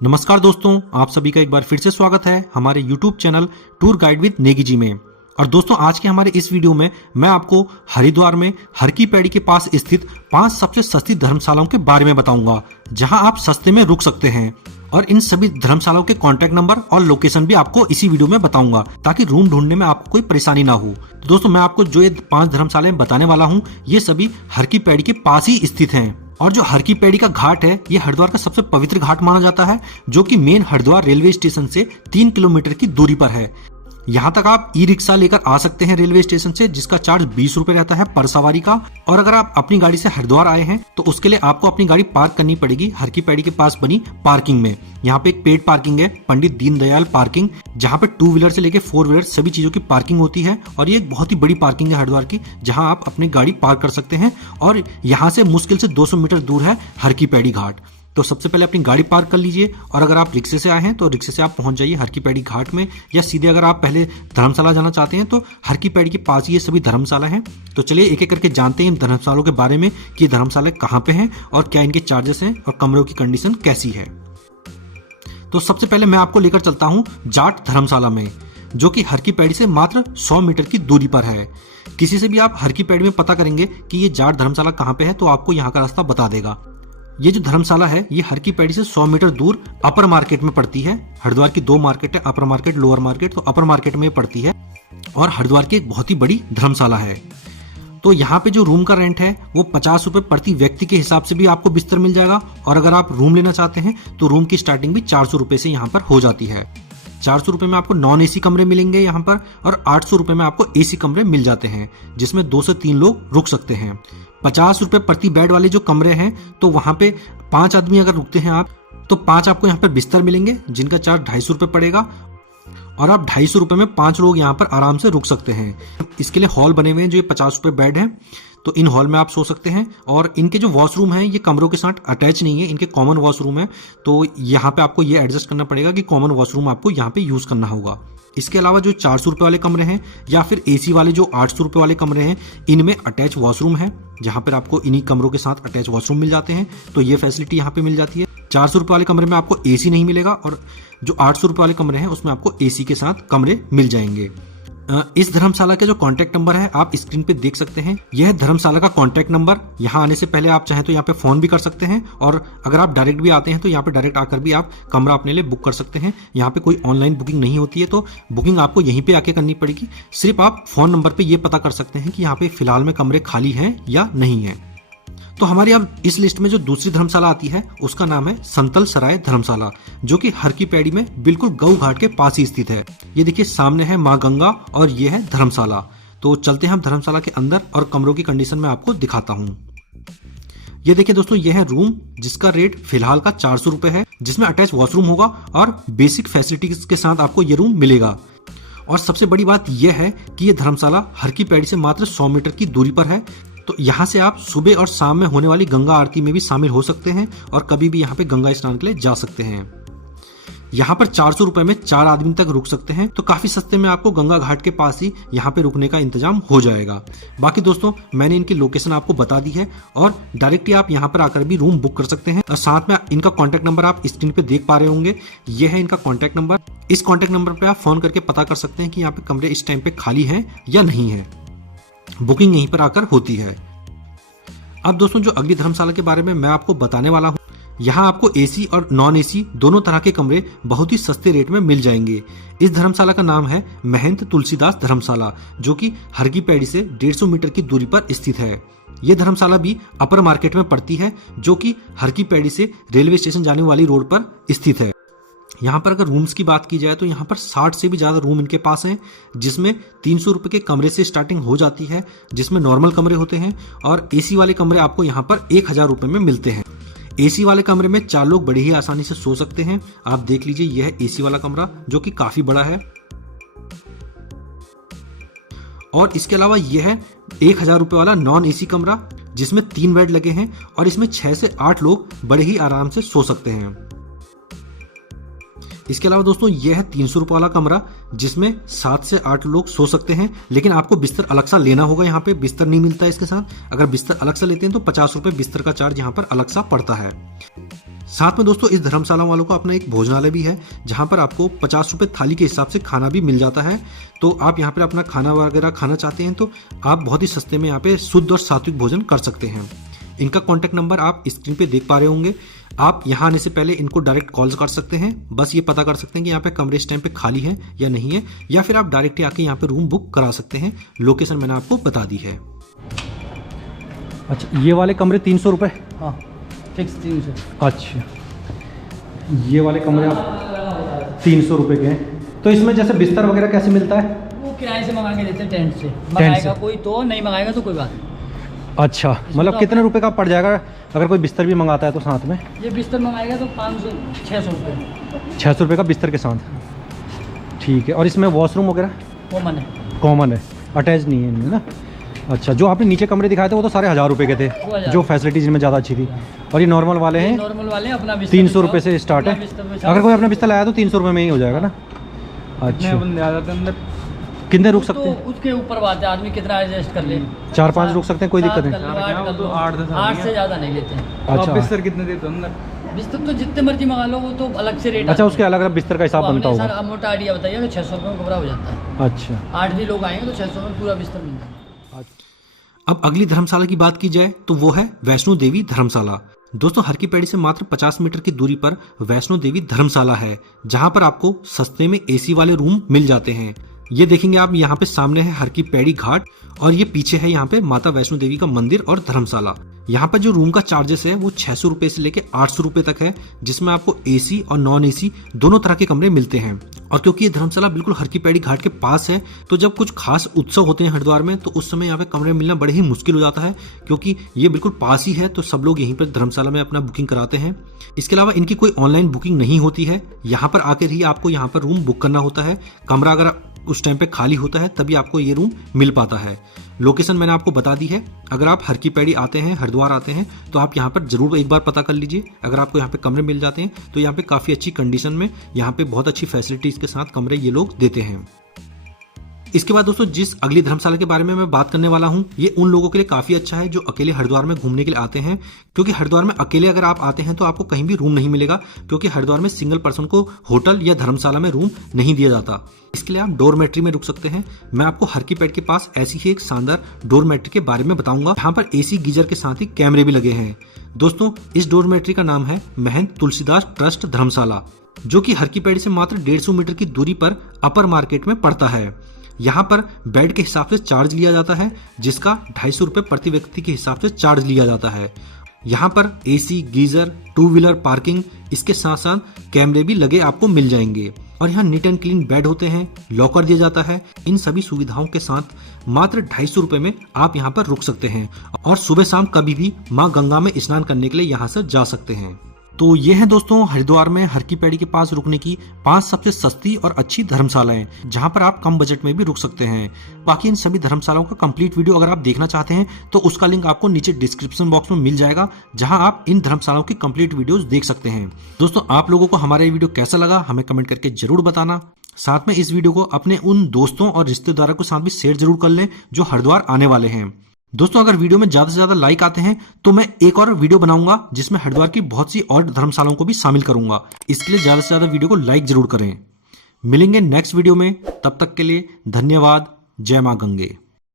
नमस्कार दोस्तों, आप सभी का एक बार फिर से स्वागत है हमारे YouTube channel tour guide with Negi ji में। और दोस्तों, आज के हमारे इस वीडियो में मैं आपको हरिद्वार में हर की पैड़ी के पास स्थित 5 सबसे सस्ती धर्मशालाओं के बारे में बताऊंगा, जहां आप सस्ते में रुक सकते हैं। और इन सभी धर्मशालाओं के कॉन्टैक्ट नंबर और लोकेशन भी आपको इसी वीडियो में बताऊंगा, ताकि रूम ढूंढने में आपको कोई परेशानी ना हो। तो दोस्तों, मैं आपको जो ये 5 धर्मशालाएं बताने वाला हूँ, ये सभी हर की पैड़ी के पास ही स्थित हैं। और जो हर की पैड़ी का घाट है, ये हरिद्वार का सबसे पवित्र घाट माना जाता है, जो कि मेन हरिद्वार रेलवे स्टेशन से 3 किलोमीटर की दूरी पर है। यहाँ तक आप ई रिक्शा लेकर आ सकते हैं रेलवे स्टेशन से, जिसका चार्ज 20 रुपए रहता है पर सवारी का। और अगर आप अपनी गाड़ी से हरिद्वार आए हैं तो उसके लिए आपको अपनी गाड़ी पार्क करनी पड़ेगी हर की पैड़ी के पास बनी पार्किंग में। यहाँ पे एक पेड पार्किंग है, पंडित दीनदयाल पार्किंग, जहाँ पे 2 व्हीलर से लेके 4 व्हीलर सभी चीजों की पार्किंग होती है। और ये एक बहुत ही बड़ी पार्किंग है हरिद्वार की, जहाँ आप अपनी गाड़ी पार्क कर सकते हैं। और यहाँ से मुश्किल से 200 मीटर दूर है हर की पैड़ी घाट। तो सबसे पहले अपनी गाड़ी पार्क कर लीजिए, और अगर आप रिक्शे से आए हैं तो रिक्शे से आप पहुंच जाइए हर की पैड़ी घाट में, या सीधे अगर आप पहले धर्मशाला जाना चाहते हैं तो हर की पैड़ी के पास ही ये सभी धर्मशाला हैं। तो चलिए एक एक करके जानते हैं इन धर्मशालाओं के बारे में कि ये धर्मशाला कहाँ पे हैं और क्या इनके चार्जेस हैं और कमरों की कंडीशन कैसी है। तो सबसे पहले मैं आपको लेकर चलता हूँ जाट धर्मशाला में, जो कि हर की पैड़ी से मात्र 100 मीटर की दूरी पर है। किसी से भी आप हर की पैड़ी में पता करेंगे कि ये जाट धर्मशाला कहाँ पे है तो आपको यहाँ का रास्ता बता देगा। ये जो धर्मशाला है, ये हर की पैड़ी से 100 मीटर दूर अपर मार्केट में पड़ती है। हरिद्वार की 2 मार्केट है, अपर मार्केट, लोअर मार्केट। तो अपर मार्केट में पड़ती है और हरिद्वार की एक बहुत ही बड़ी धर्मशाला है। तो यहाँ पे जो रूम का रेंट है वो 50 रुपए प्रति व्यक्ति के हिसाब से भी आपको बिस्तर मिल जाएगा। और अगर आप रूम लेना चाहते हैं तो रूम की स्टार्टिंग भी 400 रुपए से यहाँ पर हो जाती है। 400 रुपए में आपको नॉन एसी कमरे मिलेंगे यहाँ पर, और 800 रुपए में आपको एसी कमरे मिल जाते हैं, जिसमें 2 से 3 लोग रुक सकते हैं। 50 रुपए प्रति बेड वाले जो कमरे हैं, तो वहां पे 5 आदमी अगर रुकते हैं आप, तो 5 आपको यहाँ पर बिस्तर मिलेंगे, जिनका चार्ज 250 रुपए पड़ेगा। और आप 250 रुपए में 5 लोग यहाँ पर आराम से रुक सकते हैं। इसके लिए हॉल बने हुए हैं, जो ये 50 रुपए बेड है, तो इन हॉल में आप सो सकते हैं। और इनके जो वॉशरूम है, ये कमरों के साथ अटैच नहीं है, इनके कॉमन वॉशरूम है। तो यहाँ पे आपको ये एडजस्ट करना पड़ेगा कि कॉमन वॉशरूम आपको यहाँ पे यूज करना होगा। इसके अलावा जो 400 रुपए वाले कमरे हैं, या फिर एसी वाले जो 800 रुपए वाले कमरे हैं, इनमें अटैच वॉशरूम है, जहां पर आपको इन्हीं कमरों के साथ अटैच वॉशरूम मिल जाते हैं। तो ये फैसिलिटी यहाँ पे मिल जाती है। 400 रुपए वाले कमरे में आपको एसी नहीं मिलेगा, और जो 800 रुपए वाले कमरे हैं उसमें आपको एसी के साथ कमरे मिल जाएंगे। इस धर्मशाला के जो कॉन्टैक्ट नंबर है आप स्क्रीन पे देख सकते हैं। यह है धर्मशाला का कॉन्टैक्ट नंबर। यहाँ आने से पहले आप चाहें तो यहाँ पे फोन भी कर सकते हैं, और अगर आप डायरेक्ट भी आते हैं तो यहाँ पे डायरेक्ट आकर भी आप कमरा अपने लिए बुक कर सकते हैं। यहाँ पे कोई ऑनलाइन बुकिंग नहीं होती है, तो बुकिंग आपको यहीं पे आके करनी पड़ेगी। सिर्फ आप फोन नंबर पे ये पता कर सकते हैं कि यहाँ पे फिलहाल में कमरे खाली हैं या नहीं है। तो हमारी अब इस लिस्ट में जो दूसरी धर्मशाला आती है, उसका नाम है संतल सराय धर्मशाला, जो कि हर की पैड़ी में बिल्कुल गऊ घाट के पास ही स्थित है। ये देखिए सामने है माँ गंगा और ये है धर्मशाला। तो चलते हैं हम धर्मशाला के अंदर और कमरों की कंडीशन में आपको दिखाता हूँ। ये देखिए दोस्तों, ये है रूम, जिसका रेट फिलहाल का 400 रुपए है, जिसमें अटैच वॉशरूम होगा और बेसिक फैसिलिटीज के साथ आपको ये रूम मिलेगा। और सबसे बड़ी बात यह है कि ये धर्मशाला हर की पैड़ी से मात्र 100 मीटर की दूरी पर है। तो यहाँ से आप सुबह और शाम में होने वाली गंगा आरती में भी शामिल हो सकते हैं, और कभी भी यहाँ पे गंगा स्नान के लिए जा सकते हैं। यहाँ पर 400 रुपए में 4 आदमी तक रुक सकते हैं। तो काफी सस्ते में आपको गंगा घाट के पास ही यहाँ पे रुकने का इंतजाम हो जाएगा। बाकी दोस्तों, मैंने इनकी लोकेशन आपको बता दी है, और डायरेक्टली आप यहाँ पर आकर भी रूम बुक कर सकते हैं। और साथ में इनका कॉन्टैक्ट नंबर आप स्क्रीन पे देख पा रहे होंगे, यह है इनका कॉन्टैक्ट नंबर। इस कॉन्टैक्ट नंबर पे आप फोन करके पता कर सकते हैं कि यहाँ पे कमरे इस टाइम पे खाली है या नहीं है। बुकिंग यहीं पर आकर होती है। अब दोस्तों, जो अगली धर्मशाला के बारे में मैं आपको बताने वाला हूँ, यहाँ आपको एसी और नॉन एसी दोनों तरह के कमरे बहुत ही सस्ते रेट में मिल जाएंगे। इस धर्मशाला का नाम है महंत तुलसीदास धर्मशाला, जो कि हर की पैड़ी से 150 मीटर की दूरी पर स्थित है। यह धर्मशाला भी अपर मार्केट में पड़ती है, जो कि हर की पैड़ी से रेलवे स्टेशन जाने वाली रोड पर स्थित है। यहाँ पर अगर रूम्स की बात की जाए तो यहाँ पर 60 से भी ज्यादा रूम इनके पास हैं, जिसमें 300 रुपए के कमरे से स्टार्टिंग हो जाती है, जिसमें नॉर्मल कमरे होते हैं। और एसी वाले कमरे आपको यहाँ पर 1000 रुपए में मिलते हैं। एसी वाले कमरे में 4 लोग बड़े ही आसानी से सो सकते हैं। आप देख लीजिए, यह है एसी वाला कमरा, जो कि काफी बड़ा है। और इसके अलावा यह है 1000 रुपए वाला नॉन एसी कमरा, जिसमें 3 बेड लगे हैं, और इसमें 6 से 8 लोग बड़े ही आराम से सो सकते हैं। इसके अलावा दोस्तों, यह है 300 रुपए वाला कमरा, जिसमें 7 से 8 लोग सो सकते हैं, लेकिन आपको बिस्तर अलग सा लेना होगा। यहाँ पे बिस्तर नहीं मिलता है इसके साथ। अगर बिस्तर अलग से लेते हैं तो 50 रुपए बिस्तर का चार्ज यहाँ पर अलग सा पड़ता है। साथ में दोस्तों इस धर्मशाला वालों का अपना एक भोजनालय भी है, जहां पर आपको 50 रुपए थाली के हिसाब से खाना भी मिल जाता है। तो आप यहाँ पर अपना खाना वगैरह खाना चाहते हैं तो आप बहुत ही सस्ते में यहाँ पे शुद्ध और सात्विक भोजन कर सकते हैं। इनका कॉन्टैक्ट नंबर आप स्क्रीन पे देख पा रहे होंगे। आप यहाँ आने से पहले इनको डायरेक्ट कॉल कर सकते हैं, बस ये पता कर सकते हैं कि यहाँ पे कमरे इस टाइम पे खाली है या नहीं है, या फिर आप डायरेक्ट आके यहाँ पे रूम बुक करा सकते हैं। लोकेशन मैंने आपको बता दी है। अच्छा, ये वाले कमरे 300 रुपये? हाँ, फिक्स 300। अच्छा, ये वाले कमरे आप 300 रुपये के हैं। तो इसमें जैसे बिस्तर वगैरह कैसे मिलता है? वो किराए से मंगा के देते हैं, टेंट से मंगाएगा कोई तो, नहीं मंगाएगा तो कोई बात नहीं। अच्छा, मतलब कितने रुपए का पड़ जाएगा अगर कोई बिस्तर भी मंगाता है तो साथ में? ये बिस्तर मंगाएगा तो 500-600 रुपये। 600 रुपये का बिस्तर के साथ, ठीक है। और इसमें वॉशरूम वगैरह कॉमन है? कॉमन है, अटैच नहीं है इनमें ना। अच्छा, जो आपने नीचे कमरे दिखाए थे वो तो सारे 1000 रुपये के थे, जो फैसिलिटीज इनमें ज़्यादा अच्छी थी। और ये नॉर्मल वाले हैं, नॉर्मल वाले अपना 300 रुपये से स्टार्ट है। अगर कोई अपना बिस्तर लाया तो 300 रुपये में ही हो जाएगा ना। अच्छा, कितने रुक सकते हैं? तो उसके ऊपर बात है, आदमी कितना एडजस्ट कर ले। 4-5 रुक सकते हैं, कोई दिक्कत नहीं। 8 से ज़्यादा नहीं लेते हैं। अच्छा, बिस्तर कितने देते हो अंदर? बिस्तर तो जितने मर्जी मंगा लो, वो तो अलग से रेट। अच्छा, उसके अलग अलग बिस्तर का हिसाब बनता होगा। सर मोटा आइडिया बताइए कि 600 रुपये में कमरा हो जाता है। अच्छा, 8 भी लोग आएंगे तो 600 में पूरा बिस्तर मिलता है। अब अगली धर्मशाला की बात की जाए तो वो है वैष्णो देवी धर्मशाला। दोस्तों हर की पैड़ी से मात्र 50 मीटर की दूरी पर वैष्णो देवी धर्मशाला है, जहां पर आपको सस्ते में एसी वाले रूम मिल जाते हैं। ये देखेंगे आप, यहाँ पे सामने है हर की पैड़ी घाट और ये पीछे है यहाँ पे माता वैष्णो देवी का मंदिर और धर्मशाला। यहाँ पर जो रूम का चार्जेस है वो 600 रुपए से लेके 800 रुपए तक है, जिसमें आपको एसी और नॉन एसी दोनों तरह के कमरे मिलते हैं। और क्योंकि ये धर्मशाला बिल्कुल हर की पैड़ी घाट के पास है, तो जब कुछ खास उत्सव होते हैं हरिद्वार में तो उस समय यहाँ पे कमरे मिलना बड़े ही मुश्किल हो जाता है, क्योंकि ये बिल्कुल पास ही है। तो सब लोग यहीं पर धर्मशाला में अपना बुकिंग कराते हैं। इसके अलावा इनकी कोई ऑनलाइन बुकिंग नहीं होती है, यहाँ पर आकर ही आपको यहाँ पर रूम बुक करना होता है। कमरा अगर उस टाइम पे खाली होता है तभी आपको ये रूम मिल पाता है। लोकेशन मैंने आपको बता दी है। अगर आप हर की पैड़ी आते हैं, हरिद्वार आते हैं, तो आप यहाँ पर जरूर एक बार पता कर लीजिए। अगर आपको यहाँ पे कमरे मिल जाते हैं तो यहाँ पे काफी अच्छी कंडीशन में, यहाँ पे बहुत अच्छी फैसिलिटीज के साथ कमरे ये लोग देते हैं। इसके बाद दोस्तों जिस अगली धर्मशाला के बारे में मैं बात करने वाला हूँ, ये उन लोगों के लिए काफी अच्छा है जो अकेले हरिद्वार में घूमने के लिए आते हैं। क्योंकि हरिद्वार में अकेले अगर आप आते हैं तो आपको कहीं भी रूम नहीं मिलेगा, क्योंकि हरिद्वार में सिंगल पर्सन को होटल या धर्मशाला में रूम नहीं दिया जाता। इसके लिए आप डोरमेट्री में रुक सकते हैं। मैं आपको हर की पैड़ी के पास ऐसी ही एक शानदार डोरमेट्री के बारे में बताऊंगा, यहाँ पर एसी गीजर के साथ ही कैमरे भी लगे हैं। दोस्तों इस डोरमेट्री का नाम है महंत तुलसीदास ट्रस्ट धर्मशाला, जो कि हर की पैड़ी से मात्र 150 मीटर की दूरी पर अपर मार्केट में पड़ता है। यहाँ पर बेड के हिसाब से चार्ज लिया जाता है, जिसका 250 रुपए प्रति व्यक्ति के हिसाब से चार्ज लिया जाता है। यहाँ पर एसी, गीजर, 2 व्हीलर पार्किंग, इसके साथ साथ कैमरे भी लगे आपको मिल जाएंगे। और यहाँ नीट एंड क्लीन बेड होते हैं, लॉकर दिया जाता है। इन सभी सुविधाओं के साथ मात्र 250 रुपए में आप यहाँ पर रुक सकते हैं और सुबह शाम कभी भी माँ गंगा में स्नान करने के लिए यहाँ से जा सकते हैं। तो ये है दोस्तों हरिद्वार में हर की पैड़ी के पास रुकने की 5 सबसे सस्ती और अच्छी धर्मशालाएं, जहां पर आप कम बजट में भी रुक सकते हैं। बाकी इन सभी धर्मशालाओं का कंप्लीट वीडियो अगर आप देखना चाहते हैं तो उसका लिंक आपको नीचे डिस्क्रिप्शन बॉक्स में मिल जाएगा, जहां आप इन धर्मशालाओं की कंप्लीट वीडियोस देख सकते हैं। दोस्तों आप लोगों को हमारा ये वीडियो कैसा लगा हमें कमेंट करके जरूर बताना। साथ में इस वीडियो को अपने उन दोस्तों और रिश्तेदारों के साथ भी शेयर जरूर कर लें जो हरिद्वार आने वाले हैं। दोस्तों अगर वीडियो में ज्यादा से ज्यादा लाइक आते हैं तो मैं एक और वीडियो बनाऊंगा जिसमें हरिद्वार की बहुत सी और धर्मशालाओं को भी शामिल करूंगा। इसके लिए ज्यादा से ज्यादा वीडियो को लाइक जरूर करें। मिलेंगे नेक्स्ट वीडियो में, तब तक के लिए धन्यवाद। जय मां गंगे।